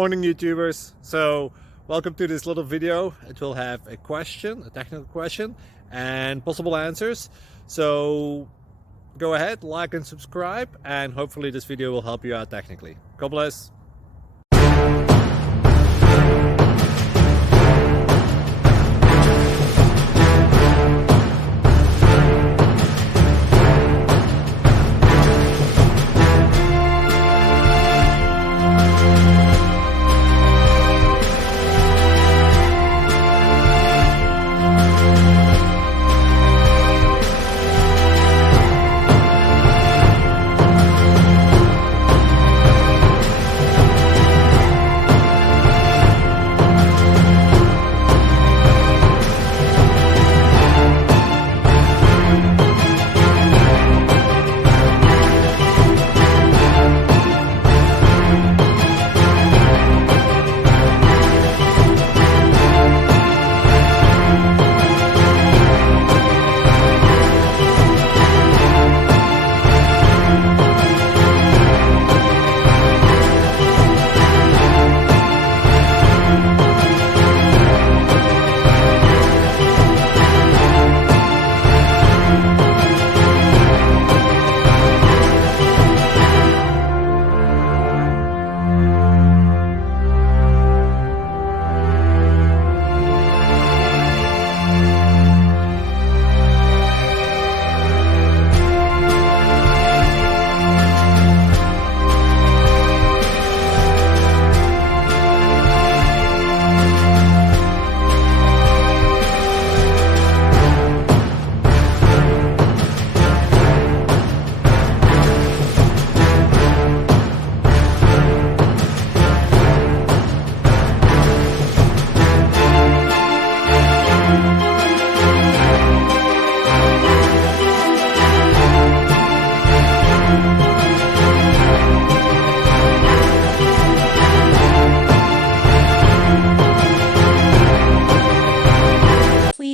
Morning YouTubers. So welcome to this little video. It will have a question, a technical question, and possible answers. So go ahead, like and subscribe, and hopefully this video will help you out technically. God bless.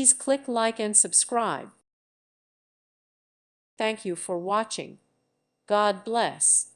Please click like and subscribe. Thank you for watching. God bless.